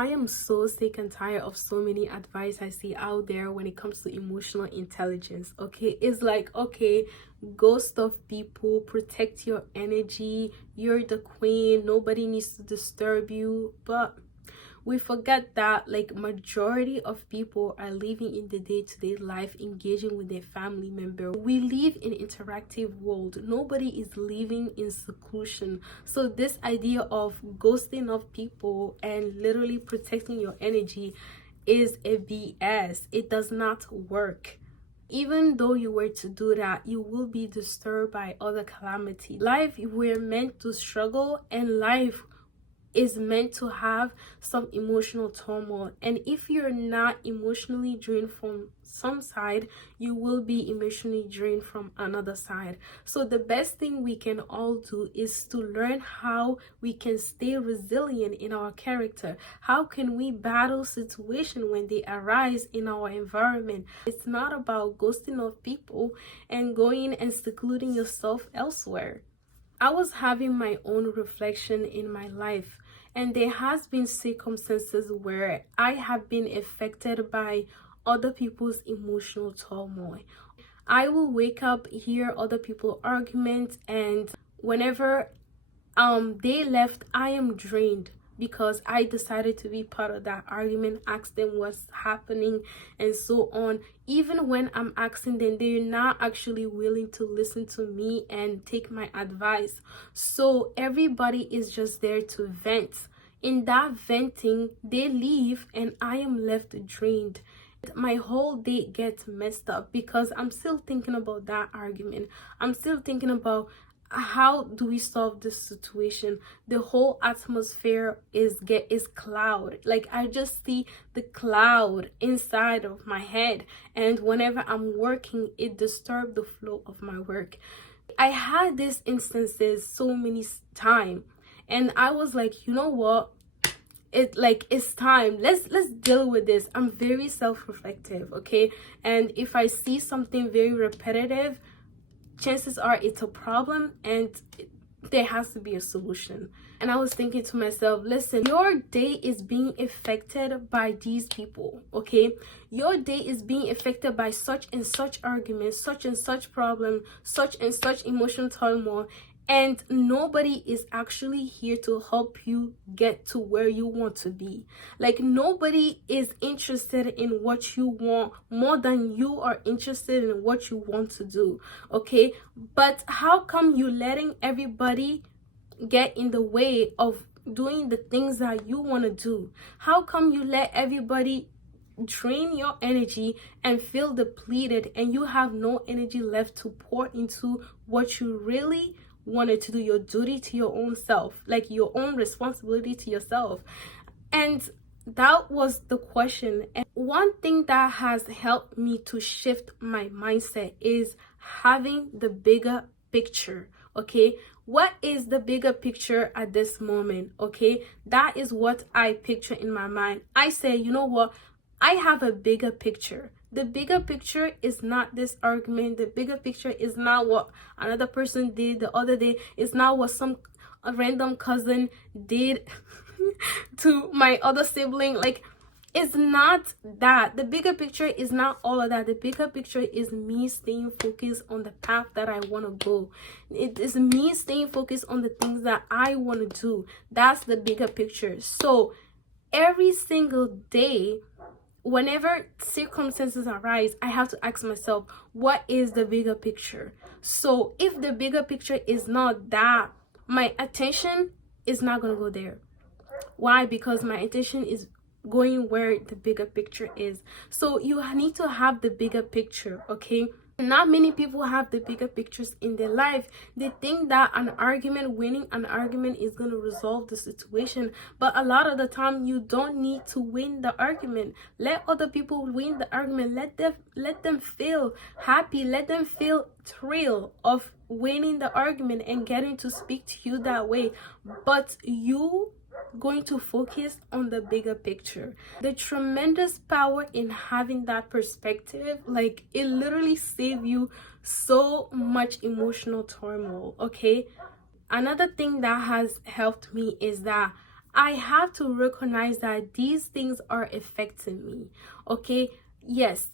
I am so sick and tired of so many advice I see out there when it comes to emotional intelligence. Okay, it's like, okay, ghost of people, protect your energy, you're the queen, nobody needs to disturb you. But we forget that like majority of people are living in the day-to-day life, engaging with their family member. We live in an interactive world. Nobody is living in seclusion. So this idea of ghosting of people and literally protecting your energy is a BS. It does not work. Even though you were to do that, you will be disturbed by other calamity. Life, we're meant to struggle, and life is meant to have some emotional turmoil. And if you're not emotionally drained from some side, you will be emotionally drained from another side. So the best thing we can all do is to learn how we can stay resilient in our character. How can we battle situations when they arise in our environment? It's not about ghosting of people and going and secluding yourself elsewhere. I was having my own reflection in my life, and there has been circumstances where I have been affected by other people's emotional turmoil. I will wake up, hear other people argument, and whenever they left, I am drained because I decided to be part of that argument, ask them what's happening and so on. Even when I'm asking them, they're not actually willing to listen to me and take my advice. So everybody is just there to vent. In that venting, they leave and I am left drained. My whole day gets messed up because I'm still thinking about that argument. I'm still thinking about how do we solve this situation. The whole atmosphere is cloud. Like I just see the cloud inside of my head, and whenever I'm working, it disturbs the flow of my work. I had these instances so many times, and I was like, you know what, it's time, let's deal with this. I'm very self-reflective, okay? And if I see something very repetitive, chances are it's a problem and there has to be a solution. And I was thinking to myself, listen, your day is being affected by these people, okay? Your day is being affected by such and such arguments, such and such problem, such and such emotional turmoil, and nobody is actually here to help you get to where you want to be. Like nobody is interested in what you want more than you are interested in what you want to do, okay? But how come you letting everybody get in the way of doing the things that you want to do? How come you let everybody drain your energy and feel depleted, and you have no energy left to pour into what you really wanted to do, your duty to your own self, like your own responsibility to yourself? And that was the question. And one thing that has helped me to shift my mindset is having the bigger picture, okay? What is the bigger picture at this moment, okay? That is what I picture in my mind. I say, you know what, I have a bigger picture. The bigger picture is not this argument. The bigger picture is not what another person did the other day. It's not what a random cousin did to my other sibling. Like, it's not that. The bigger picture is not all of that. The bigger picture is me staying focused on the path that I want to go. It is me staying focused on the things that I want to do. That's the bigger picture. So every single day, whenever circumstances arise, I have to ask myself, what is the bigger picture? So if the bigger picture is not that, my attention is not going to go there. Why? Because my attention is going where the bigger picture is. So you need to have the bigger picture, okay? Not many people have the bigger pictures in their life. They think that winning an argument is going to resolve the situation. But a lot of the time, you don't need to win the argument. Let other people win the argument. Let them feel happy. Let them feel thrill of winning the argument and getting to speak to you that way. But you going to focus on the bigger picture. The tremendous power in having that perspective, like it literally save you so much emotional turmoil, okay? Another thing that has helped me is that I have to recognize that these things are affecting me. Okay, yes,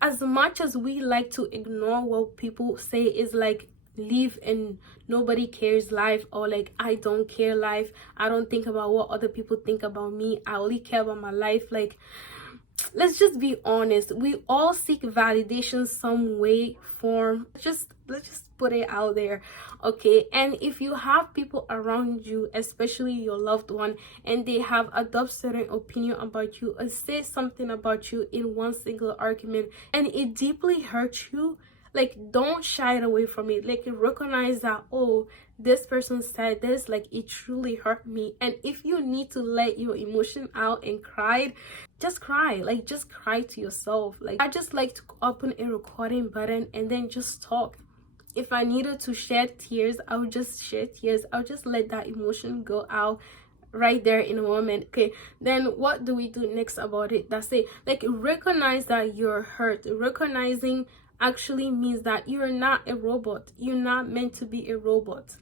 as much as we like to ignore what people say is like live and nobody cares life, or like I don't care life, I don't think about what other people think about me, I only care about my life, like let's just be honest, we all seek validation some way form. Let's just put it out there. Okay, and if you have people around you, especially your loved one, and they have adopt certain opinion about you or say something about you in one single argument and it deeply hurts you, like don't shy away from it. Like recognize that, oh, this person said this, like it truly hurt me. And if you need to let your emotion out and cry, just cry. Like just cry to yourself. Like I just like to open a recording button and then just talk. If I needed to shed tears, I would just shed tears. I'll just let that emotion go out right there in a moment. Okay, then what do we do next about it? That's it. Like recognize that you're hurt. Recognizing actually means that you're not a robot. You're not meant to be a robot.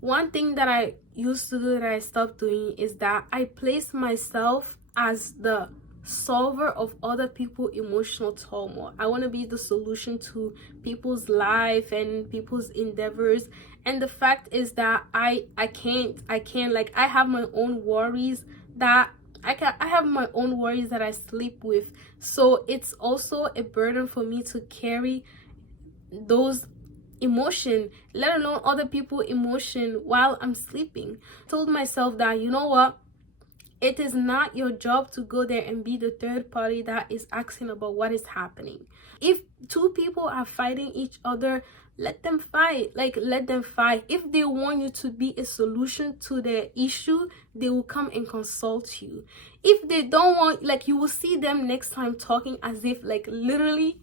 One thing that I used to do that I stopped doing is that I place myself as the solver of other people's emotional turmoil. I want to be the solution to people's life and people's endeavors. And the fact is that I can't, like I have my own worries that I have my own worries that I sleep with. So it's also a burden for me to carry those emotion, let alone other people emotion, while I'm sleeping. Told myself that, you know what, it is not your job to go there and be the third party that is asking about what is happening. If two people are fighting each other, let them fight. Like let them fight. If they want you to be a solution to their issue, they will come and consult you. If they don't want, like you will see them next time talking as if like literally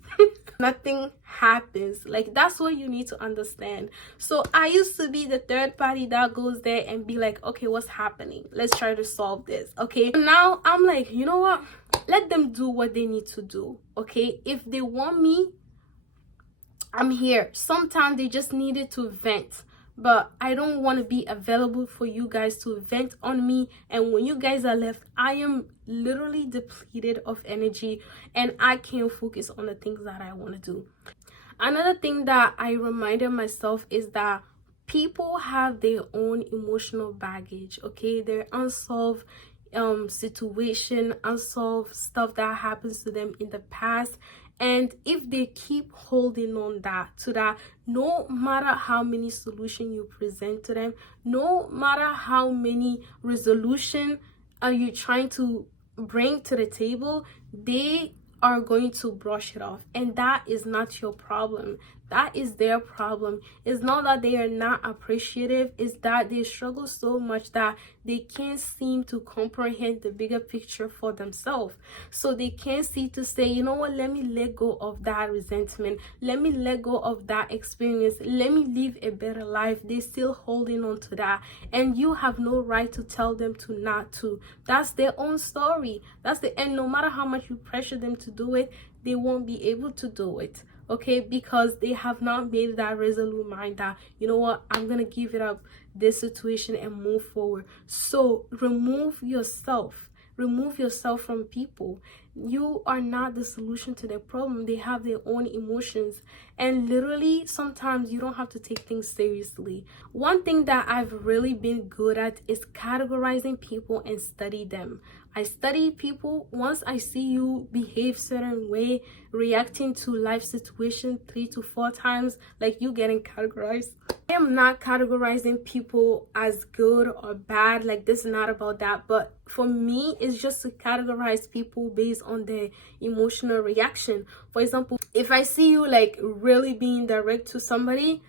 nothing happens. Like that's what you need to understand. So I used to be the third party that goes there and be like, okay, what's happening, let's try to solve this. Okay, now I'm like, you know what, let them do what they need to do. Okay, if they want me, I'm here. Sometimes they just needed to vent, but I don't want to be available for you guys to vent on me. And when you guys are left, I am literally depleted of energy and I can't focus on the things that I want to do. Another thing that I reminded myself is that people have their own emotional baggage. Okay, their unsolved situation, unsolved stuff that happens to them in the past. And if they keep holding on to that, no matter how many solutions you present to them, no matter how many resolution are you trying to bring to the table, they are going to brush it off. And that is not your problem. That is their problem. It's not that they are not appreciative, it's that they struggle so much that they can't seem to comprehend the bigger picture for themselves. So they can't see to say, you know what, let me let go of that resentment, let me let go of that experience, let me live a better life. They're still holding on to that, and you have no right to tell them to not to. That's their own story. That's the end. No matter how much you pressure them to do it, they won't be able to do it. Okay, because they have not made that resolute mind that, you know what, I'm gonna give it up this situation and move forward. So remove yourself from people. You are not the solution to their problem. They have their own emotions, and literally sometimes you don't have to take things seriously. One thing that I've really been good at is categorizing people and study them. I study people. Once I see you behave certain way, reacting to life situation 3 to 4 times, like you getting categorized. I am not categorizing people as good or bad. Like this is not about that. But for me, it's just to categorize people based on their emotional reaction. For example, if I see you like really being direct to somebody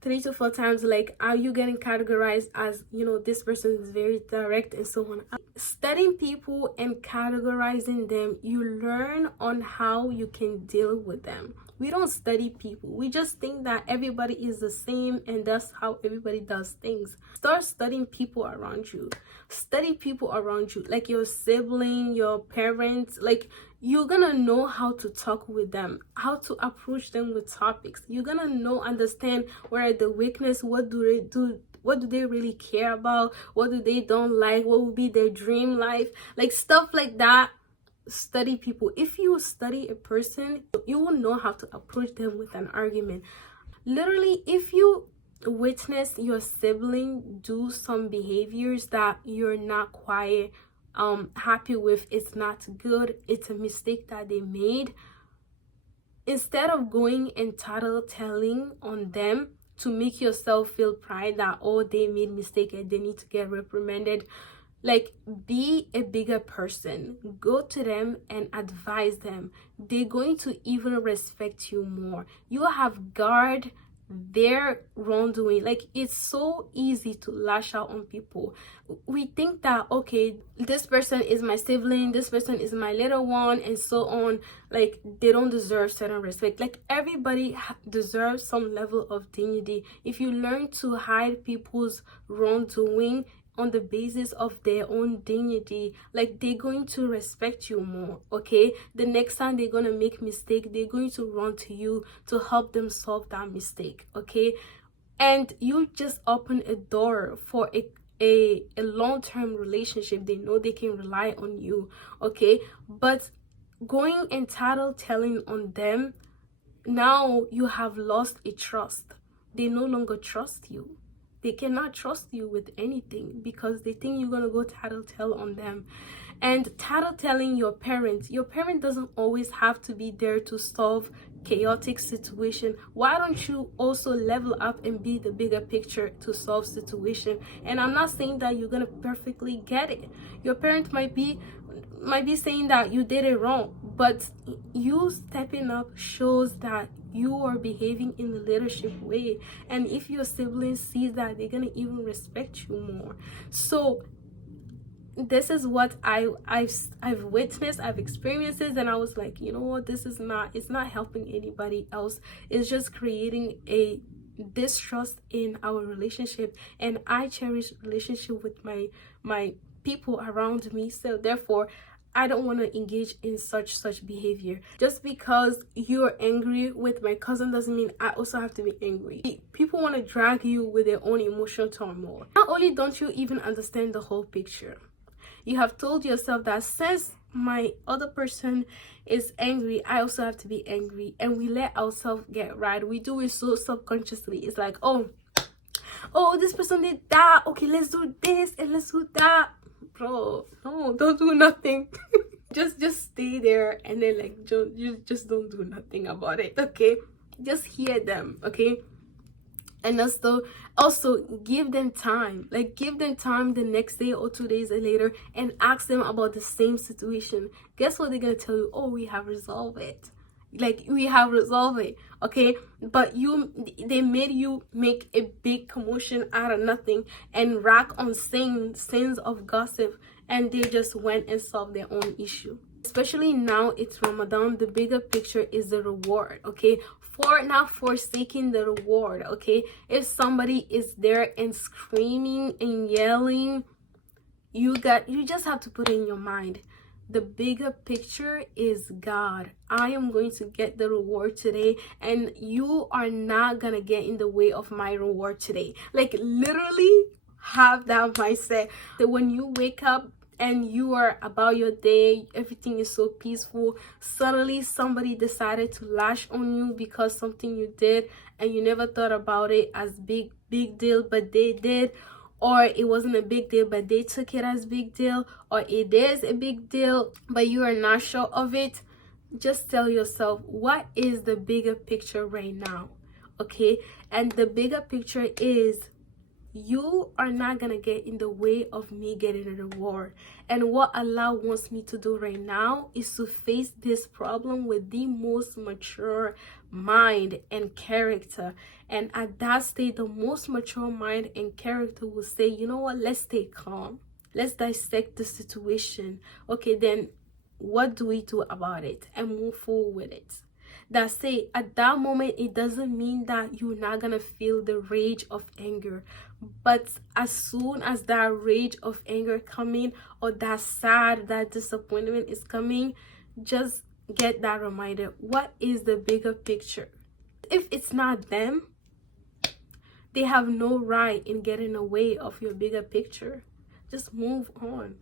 3 to 4 times, like are you getting categorized as, you know, this person is very direct and so on. Studying people and categorizing them, you learn on how you can deal with them. We don't study people, we just think that everybody is the same and that's how everybody does things. Start studying people around you. Study people around you, like your sibling, your parents. Like you're gonna know how to talk with them, how to approach them with topics. You're gonna understand where the weakness, what do they do, What do they really care about? What do they don't like? What would be their dream life? Like stuff like that. Study people. If you study a person, you will know how to approach them with an argument. Literally, if you witness your sibling do some behaviors that you're not quite happy with, it's not good, it's a mistake that they made, instead of going and tattling on them to make yourself feel pride that, oh, they made mistake and they need to get reprimanded, like, be a bigger person. Go to them and advise them. They're going to even respect you more. You have guard their wrongdoing. Like, it's so easy to lash out on people. We think that, okay, this person is my sibling, this person is my little one, and so on. Like, they don't deserve certain respect. Like, everybody deserves some level of dignity. If you learn to hide people's wrongdoing on the basis of their own dignity, like, they're going to respect you more. Okay, the next time they're gonna make mistake, they're going to run to you to help them solve that mistake. Okay, and you just open a door for a long-term relationship. They know they can rely on you. Okay, but going and telling on them, now you have lost a trust. They no longer trust you. They cannot trust you with anything because they think you're going to go tell on them. And telling your parent doesn't always have to be there to solve chaotic situation. Why don't you also level up and be the bigger picture to solve situation? And I'm not saying that you're going to perfectly get it. Your parent might be saying that you did it wrong, but you stepping up shows that you are behaving in the leadership way. And if your sibling sees that, they're gonna even respect you more. So this is what I've witnessed, I've experienced it, and I was like, you know what, it's not helping anybody else. It's just creating a distrust in our relationship, and I cherish relationship with my people around me. So therefore, I don't want to engage in such behavior. Just because you're angry with my cousin doesn't mean I also have to be angry. People want to drag you with their own emotional turmoil. Not only don't you even understand the whole picture, you have told yourself that since my other person is angry, I also have to be angry, and we let ourselves get right. We do it so subconsciously. It's like, oh, this person did that, okay, let's do this and let's do that. Bro, no, don't do nothing. just stay there, and then, like, you just don't do nothing about it. Okay, just hear them. Okay, and also give them time. Like, give them time the next day or 2 days later and ask them about the same situation. Guess what they're gonna tell you? Oh, we have resolved it. Like, we have resolved it. Okay, but they made you make a big commotion out of nothing and rack on sins of gossip, and they just went and solved their own issue. Especially now it's Ramadan, the bigger picture is the reward. Okay, for not forsaking the reward. Okay, if somebody is there and screaming and yelling, you just have to put in your mind, the bigger picture is God. I am going to get the reward today, and you are not gonna get in the way of my reward today. Like, literally have that mindset that when you wake up and you are about your day, everything is so peaceful, suddenly somebody decided to lash on you because something you did and you never thought about it as big deal, but they did. Or it wasn't a big deal, but they took it as big deal. Or it is a big deal, but you are not sure of it. Just tell yourself, what is the bigger picture right now? Okay? And the bigger picture is, you are not gonna get in the way of me getting a reward. And what Allah wants me to do right now is to face this problem with the most mature mind and character. And at that state, the most mature mind and character will say, you know what, let's stay calm, let's dissect the situation. Okay, then what do we do about it, and move forward with it. That say, at that moment, it doesn't mean that you're not gonna feel the rage of anger, but as soon as that rage of anger coming, or that sad, that disappointment is coming, just get that reminder, what is the bigger picture? If it's not them, They have no right in getting away of your bigger picture. Just move on.